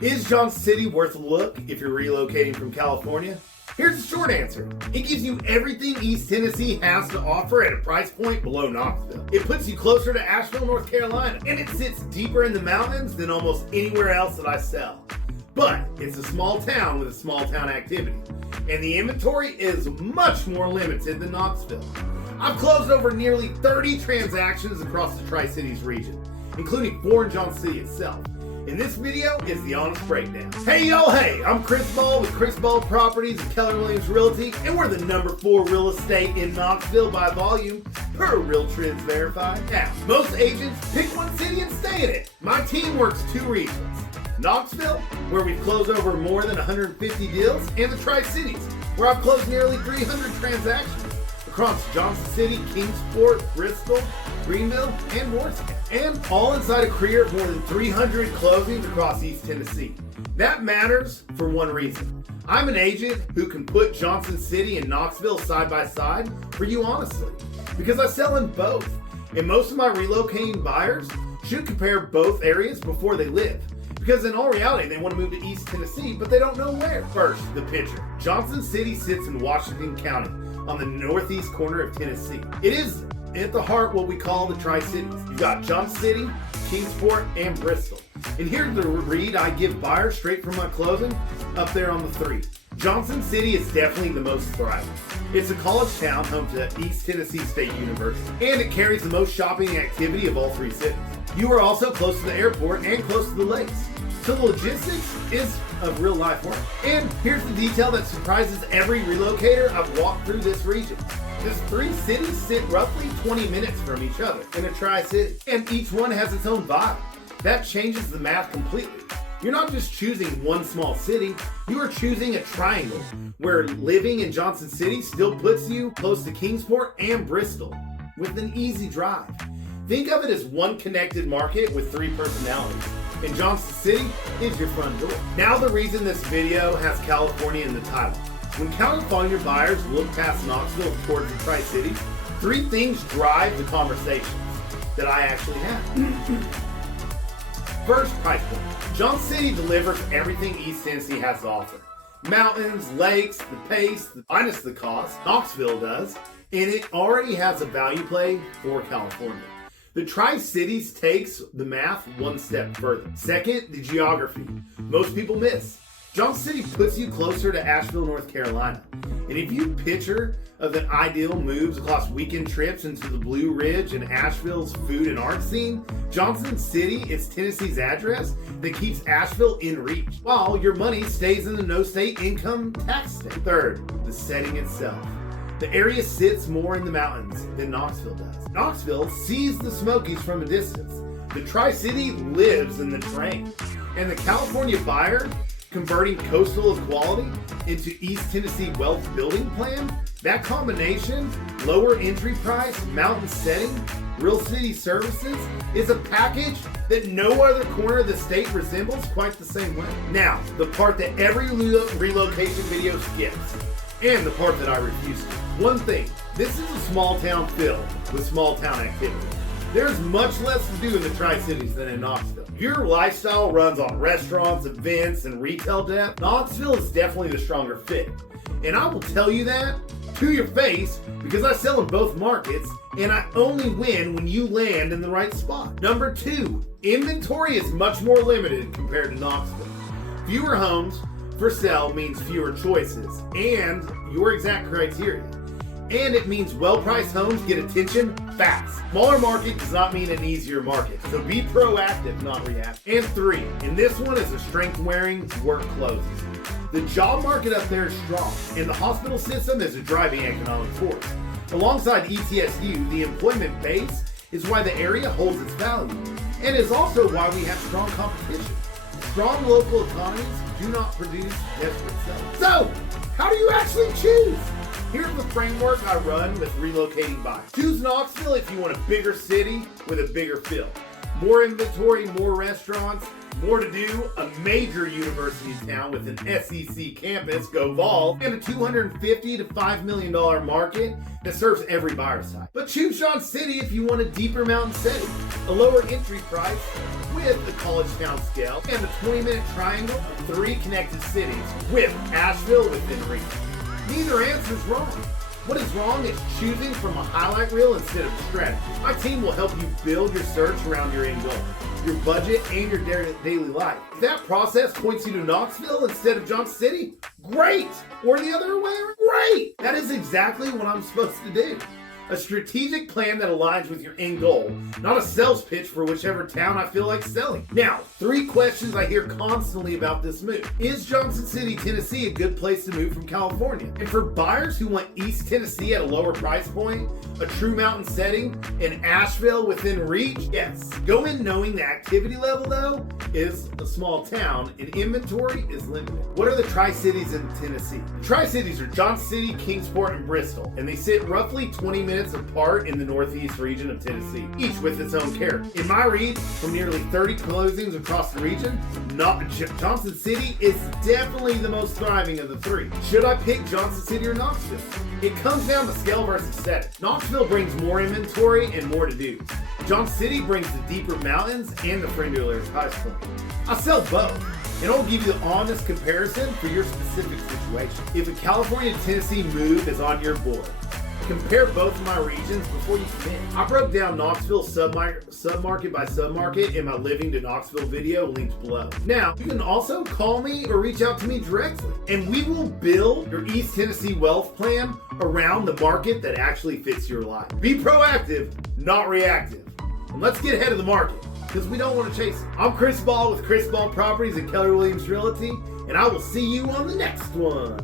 Is Johnson City worth a look if you're relocating from California? Here's the short answer. It gives you everything East Tennessee has to offer at a price point below Knoxville. It puts you closer to Asheville, North Carolina, and it sits deeper in the mountains than almost anywhere else that I sell. But it's a small town with a small town activity, and the inventory is much more limited than Knoxville. I've closed over nearly 30 transactions across the Tri-Cities region, including 4 in Johnson City itself. And this video is the honest breakdown. Hey y'all, hey, I'm Chris Ball with Chris Ball Properties and Keller Williams Realty, and we're the #4 real estate in Knoxville by volume per RealTrends Verified. Now, most agents pick one city and stay in it. My team works 2 regions. Knoxville, where we've closed over more than 150 deals, and the Tri-Cities, where I've closed nearly 300 transactions across Johnson City, Kingsport, Bristol, Greeneville, and Morristown, and all inside a career of more than 300 closings across East Tennessee. That matters for one reason. I'm an agent who can put Johnson City and Knoxville side by side for you honestly, because I sell in both, and most of my relocating buyers should compare both areas before they live. Because in all reality, they want to move to East Tennessee, but they don't know where. First, the picture. Johnson City sits in Washington County on the northeast corner of Tennessee. It is at the heart what we call the Tri-Cities. You've got Johnson City, Kingsport, and Bristol. And here's the read I give buyers straight from my closing up there on the 3. Johnson City is definitely the most thriving. It's a college town home to East Tennessee State University, and it carries the most shopping activity of all 3 cities. You are also close to the airport and close to the lakes. So the logistics is of real life work. And here's the detail that surprises every relocator I've walked through this region. These 3 cities sit roughly 20 minutes from each other in a tri-city, and each one has its own vibe. That changes the math completely. You're not just choosing one small city, you are choosing a triangle where living in Johnson City still puts you close to Kingsport and Bristol with an easy drive. Think of it as one connected market with 3 personalities. And Johnson City is your front door. Now the reason this video has California in the title. When California buyers look past Knoxville towards the Tri-Cities, 3 things drive the conversations that I actually have. First, price point. Johnson City delivers everything East Tennessee has to offer. Mountains, lakes, the pace, minus the cost. Knoxville does, and it already has a value play for California. The Tri-Cities takes the math one step further. Second, the geography. Most people miss. Johnson City puts you closer to Asheville, North Carolina. And if you picture of an ideal moves across weekend trips into the Blue Ridge and Asheville's food and art scene, Johnson City is Tennessee's address that keeps Asheville in reach, while your money stays in the no state income tax state. Third, the setting itself. The area sits more in the mountains than Knoxville does. Knoxville sees the Smokies from a distance. The Tri-City lives in the terrain. And the California buyer converting coastal equality into East Tennessee wealth building plan, that combination, lower entry price, mountain setting, real city services, is a package that no other corner of the state resembles quite the same way. Now, the part that every relocation video skips, and the part that I refuse to. One thing, this is a small town filled with small town activity. There's much less to do in the Tri-Cities than in Knoxville. Your lifestyle runs on restaurants, events, and retail depth. Knoxville is definitely the stronger fit. And I will tell you that to your face because I sell in both markets and I only win when you land in the right spot. Number 2, inventory is much more limited compared to Knoxville. Fewer homes for sale means fewer choices and your exact criteria. And it means well-priced homes get attention fast. Smaller market does not mean an easier market. So be proactive, not reactive. And 3, and this one is a strength-wearing work closes. The job market up there is strong, and the hospital system is a driving economic force. Alongside ETSU, the employment base is why the area holds its value, and is also why we have strong competition. Strong local economies do not produce desperate sellers. So, how do you actually choose? Here's the framework I run with relocating buyers. Choose Knoxville if you want a bigger city with a bigger feel. More inventory, more restaurants, more to do, a major university town with an SEC campus, go Vol, and a $250 to $5 million market that serves every buyer type. But choose Johnson City if you want a deeper mountain setting, a lower entry price, with a college town scale and a 20-minute triangle of 3 connected cities with Asheville within reach. Neither answer is wrong. What is wrong is choosing from a highlight reel instead of a strategy. My team will help you build your search around your end goal, your budget, and your daily life. If that process points you to Knoxville instead of Johnson City, great! Or the other way, great! That is exactly what I'm supposed to do. A strategic plan that aligns with your end goal, not a sales pitch for whichever town I feel like selling. Now, 3 questions I hear constantly about this move. Is Johnson City, Tennessee a good place to move from California? And for buyers who want East Tennessee at a lower price point, a true mountain setting, and Asheville within reach, yes. Go in knowing the activity level, though, is a small town and inventory is limited. What are the Tri-Cities in Tennessee? The Tri-Cities are Johnson City, Kingsport, and Bristol, and they sit roughly 20 minutes apart in the northeast region of Tennessee, each with its own character. In my read, from nearly 30 closings across the region, Johnson City is definitely the most thriving of the 3. Should I pick Johnson City or Knoxville? It comes down to scale versus setting. Knoxville brings more inventory and more to do. Johnson City brings the deeper mountains and the friendlier price point. I sell both, and I'll give you the honest comparison for your specific situation. If a California to Tennessee move is on your board, compare both of my regions before you commit. I broke down Knoxville submarket by submarket in my Living to Knoxville video linked below. Now, you can also call me or reach out to me directly, and we will build your East Tennessee wealth plan around the market that actually fits your life. Be proactive, not reactive. And let's get ahead of the market, because we don't want to chase it. I'm Chris Ball with Chris Ball Properties and Keller Williams Realty, and I will see you on the next one.